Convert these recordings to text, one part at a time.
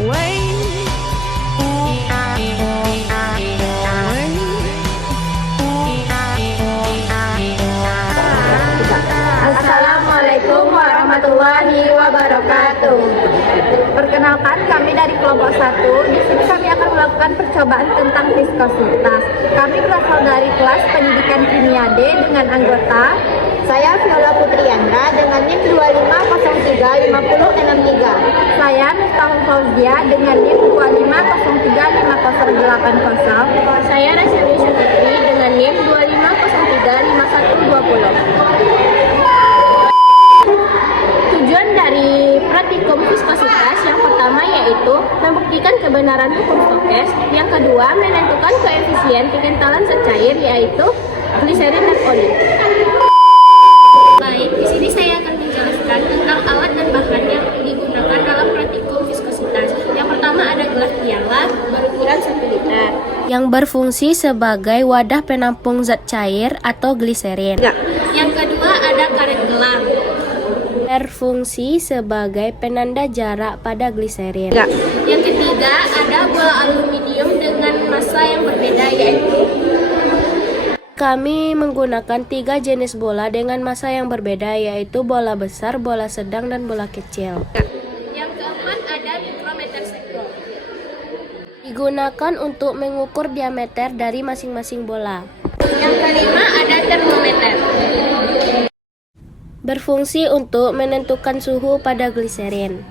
Assalamualaikum warahmatullahi wabarakatuh. Perkenalkan, kami dari kelompok 1. Di sini kami akan melakukan percobaan tentang viskositas. Kami berasal dari kelas pendidikan kimia D dengan anggota Saya Viola Putriandra dengan NIM 25035063. saya Miftahul Fauzia dengan NIM 25035080. Saya Rasyadi Syafitri dengan NIM 25035120. Tujuan dari praktikum viskositas yang pertama yaitu membuktikan kebenaran hukum Stokes, yang kedua menentukan koefisien kekentalan zat cair yaitu gliserin dan oli. Baik, di sini saya akan menjelaskan tentang alat dan bahan yang digunakan dalam praktikum viskositas. Yang pertama ada gelas piala berukuran 1 liter yang berfungsi sebagai wadah penampung zat cair atau gliserin. Yang kedua ada karet gelang berfungsi sebagai penanda jarak pada gliserin. Yang ketiga ada bola aluminium dengan massa yang berbeda yaitu kami menggunakan 3 jenis bola dengan massa yang berbeda yaitu bola besar, bola sedang, dan bola kecil. Yang keempat ada mikrometer sektor. Digunakan untuk mengukur diameter dari masing-masing bola. Yang kelima ada termometer. Berfungsi untuk menentukan suhu pada gliserin.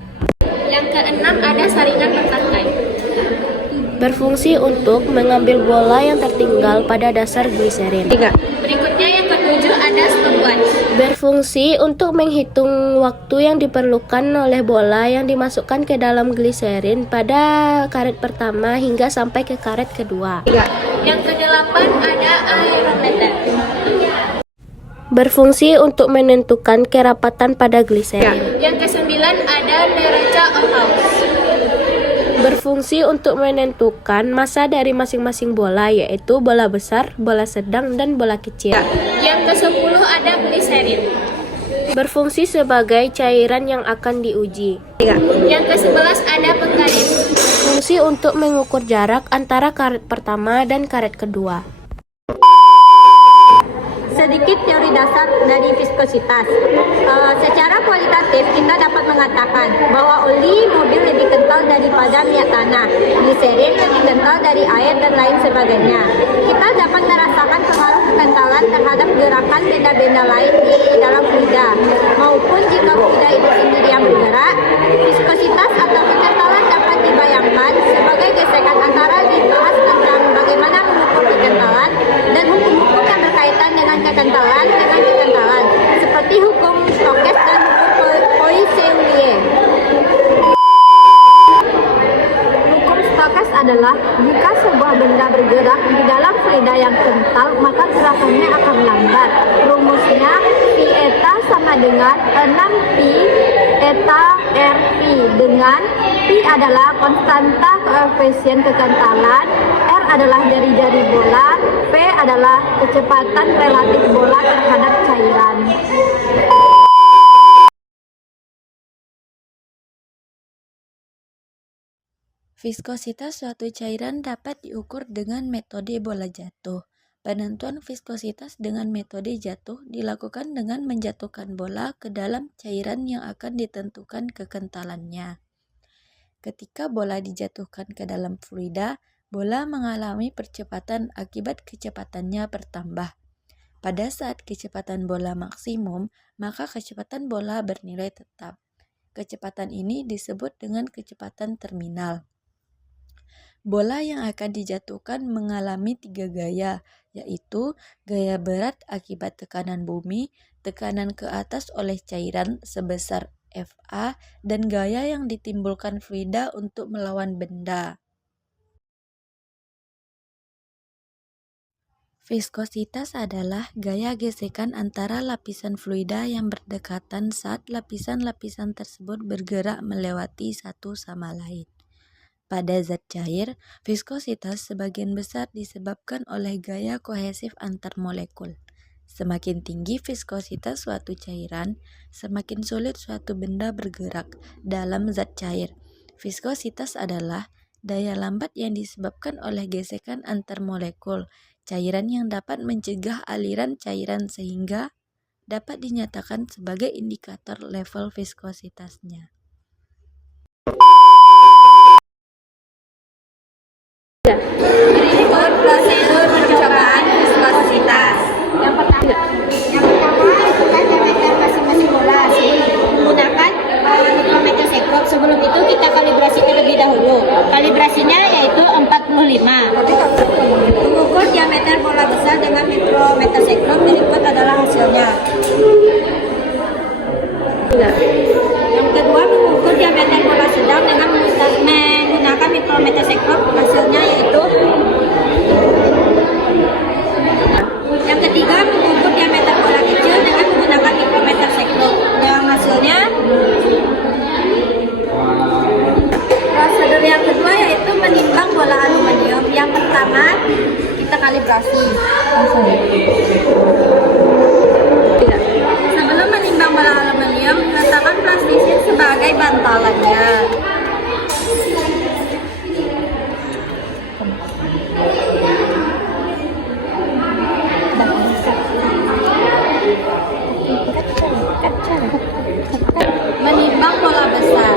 Yang keenam ada saringan pentakai. Berfungsi untuk mengambil bola yang tertinggal pada dasar gliserin. Berikutnya yang ketujuh ada stopwatch. Berfungsi untuk menghitung waktu yang diperlukan oleh bola yang dimasukkan ke dalam gliserin pada karet pertama hingga sampai ke karet kedua. Yang kedelapan ada aerometer. Berfungsi untuk menentukan kerapatan pada gliserin. Yang kesembilan ada neraca Ohlson. Berfungsi untuk menentukan massa dari masing-masing bola yaitu bola besar, bola sedang, dan bola kecil. Yang ke-10 ada gliserin. Berfungsi sebagai cairan yang akan diuji. Yang ke-11 ada penggaris. Berfungsi untuk mengukur jarak antara karet pertama dan karet kedua. sedikit teori dasar dari viskositas. Secara kualitatif kita dapat mengatakan bahwa oli mobil lebih kental daripada minyak tanah, gliserin lebih kental dari air dan lain sebagainya. Kita dapat merasakan pengaruh kekentalan terhadap gerakan benda-benda lain di dalam fluida, maupun jika fluida itu sendiri yang bergerak. Viskositas atau kekentalan dapat dibayangkan sebagai gesekan antara dibahas tentang bagaimana mengukur kekentalan dan hukum-hukum yang berkaitan dengan kekentalan seperti hukum Stokes dan hukum Poiseuille. Hukum Stokes adalah jika sebuah benda bergerak di dalam fluida yang kental maka gerakannya akan lambat. Rumusnya pi eta sama dengan 6pi eta rp, dengan pi adalah konstanta koefisien kekentalan, r adalah jari-jari bola, p adalah kecepatan relatif bola terhadap cairan. Viskositas suatu cairan dapat diukur dengan metode bola jatuh. Penentuan viskositas dengan metode jatuh dilakukan dengan menjatuhkan bola ke dalam cairan yang akan ditentukan kekentalannya. Ketika bola dijatuhkan ke dalam fluida, bola mengalami percepatan akibat kecepatannya bertambah. Pada saat kecepatan bola maksimum, maka kecepatan bola bernilai tetap. Kecepatan ini disebut dengan kecepatan terminal. Bola yang akan dijatuhkan mengalami 3 gaya, yaitu gaya berat akibat tekanan bumi, tekanan ke atas oleh cairan sebesar Fa, dan gaya yang ditimbulkan fluida untuk melawan benda. Viskositas adalah gaya gesekan antara lapisan fluida yang berdekatan saat lapisan-lapisan tersebut bergerak melewati satu sama lain. Pada zat cair, viskositas sebagian besar disebabkan oleh gaya kohesif antar molekul. Semakin tinggi viskositas suatu cairan, semakin sulit suatu benda bergerak dalam zat cair. Viskositas adalah daya lambat yang disebabkan oleh gesekan antar molekul cairan yang dapat mencegah aliran cairan sehingga dapat dinyatakan sebagai indikator level viskositasnya. Berikut prosedur percobaan viskositas. Yang pertama kita diameter masing-masing bola menggunakan mikrometer sekop. Sebelum itu kita kalibrasi terlebih dahulu. Kalibrasinya yaitu 45. Mengukur diameter bola besar dengan mikrometer sekop. Berikut adalah hasilnya. Yang kedua, mengukur diameter bola sedang dengan menggunakan mikrometer sekop. Hasilnya yaitu. Yang ketiga, mengukur diameter bola kecil dengan menggunakan mikrometer sekop. Yang hasilnya. Prosedur yang kedua yaitu menimbang bola aluminium. Yang pertama, kita kalibrasi. Sebelum menimbang bola aluminium, letakkan plastisin sebagai bantalannya. Menimbang bola besar.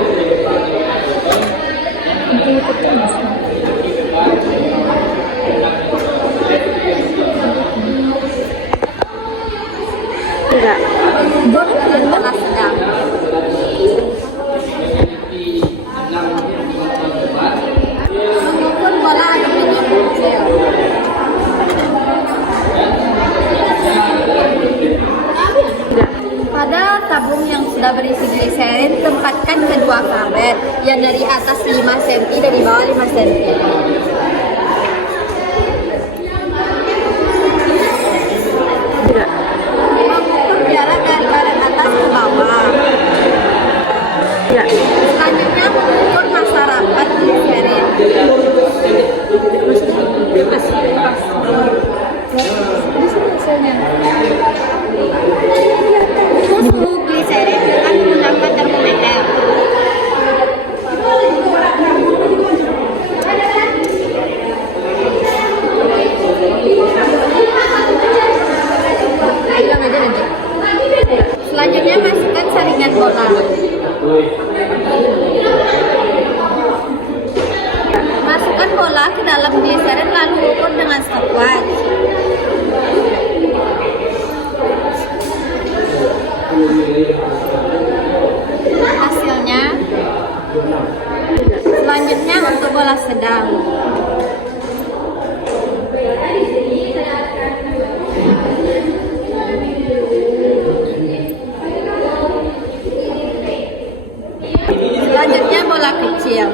Bola sedang. Mengukur bola aluminium kecil. Pada tabung yang sudah berisi gliserin, tempatkan kedua karet yang dari atas 5 cm, dari bawah 5 cm. Mengukur jarak dari karet atas ke bawah. Selanjutnya mengukur masa rapat gliserin. Suhu gliserin dengan menggunakan termometer. Selanjutnya masukkan saringan bola. Masukkan bola ke dalam gliserin lalu ukur dengan stopwatch. Hasilnya. Selanjutnya untuk bola sedang. Selanjutnya bola kecil.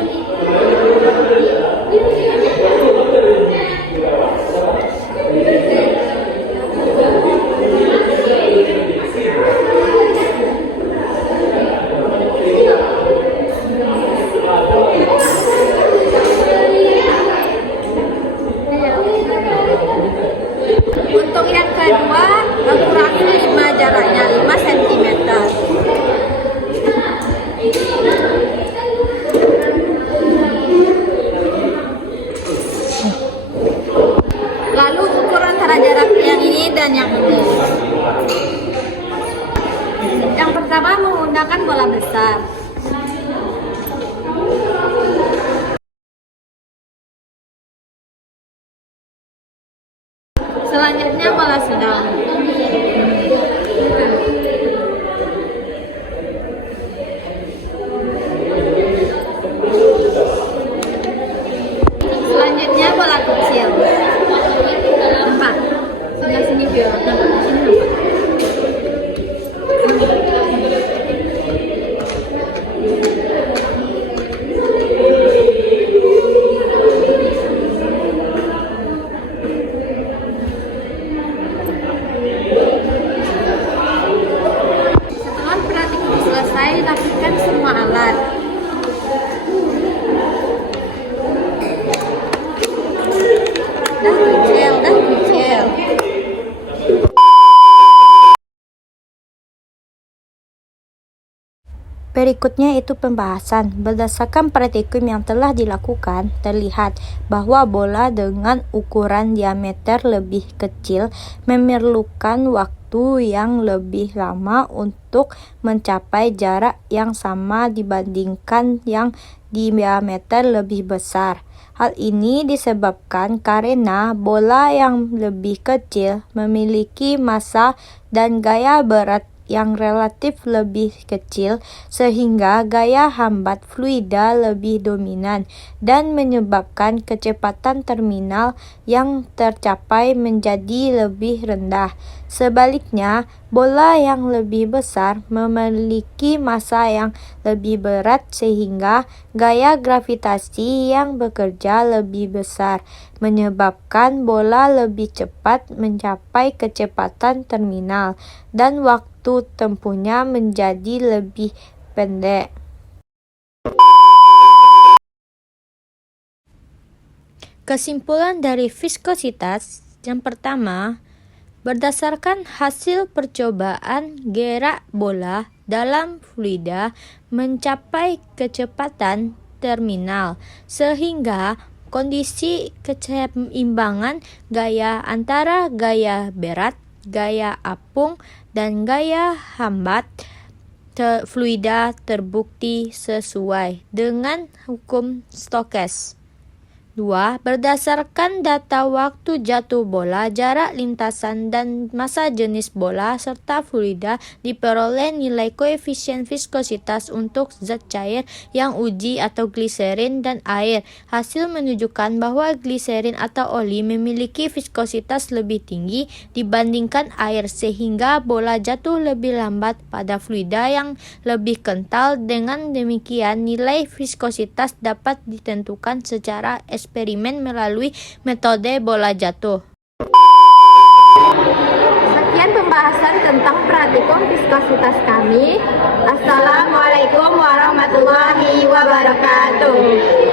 Untuk yang kedua, kurangi 5 jaraknya 5 cm. Lalu ukur antara jarak yang ini dan yang ini. Yang pertama menggunakan bola besar. Selanjutnya bola sedang. Selanjutnya bola kecil. Nampak? Sebelah sini Vio. Nampak di sini nampak. Berikutnya itu pembahasan. Berdasarkan praktikum yang telah dilakukan, terlihat bahwa bola dengan ukuran diameter lebih kecil memerlukan waktu yang lebih lama untuk mencapai jarak yang sama dibandingkan yang diameter lebih besar. Hal ini disebabkan karena bola yang lebih kecil memiliki massa dan gaya berat yang relatif lebih kecil, sehingga gaya hambat fluida lebih dominan dan menyebabkan kecepatan terminal yang tercapai menjadi lebih rendah. Sebaliknya, bola yang lebih besar memiliki massa yang lebih berat sehingga gaya gravitasi yang bekerja lebih besar, menyebabkan bola lebih cepat mencapai kecepatan terminal dan waktu tempuhnya menjadi lebih pendek. Kesimpulan dari viskositas yang pertama, berdasarkan hasil percobaan gerak bola dalam fluida mencapai kecepatan terminal, sehingga kondisi keseimbangan gaya antara gaya berat, gaya apung, dan gaya hambat fluida terbukti sesuai dengan hukum Stokes. 2. Berdasarkan data waktu jatuh bola, jarak lintasan, dan massa jenis bola, serta fluida, diperoleh nilai koefisien viskositas untuk zat cair yang uji atau gliserin dan air. Hasil menunjukkan bahwa gliserin atau oli memiliki viskositas lebih tinggi dibandingkan air, sehingga bola jatuh lebih lambat pada fluida yang lebih kental. Dengan demikian, nilai viskositas dapat ditentukan secara eksperimen melalui metode bola jatuh. Sekian pembahasan tentang praktikum viskositas kami. Assalamualaikum warahmatullahi wabarakatuh.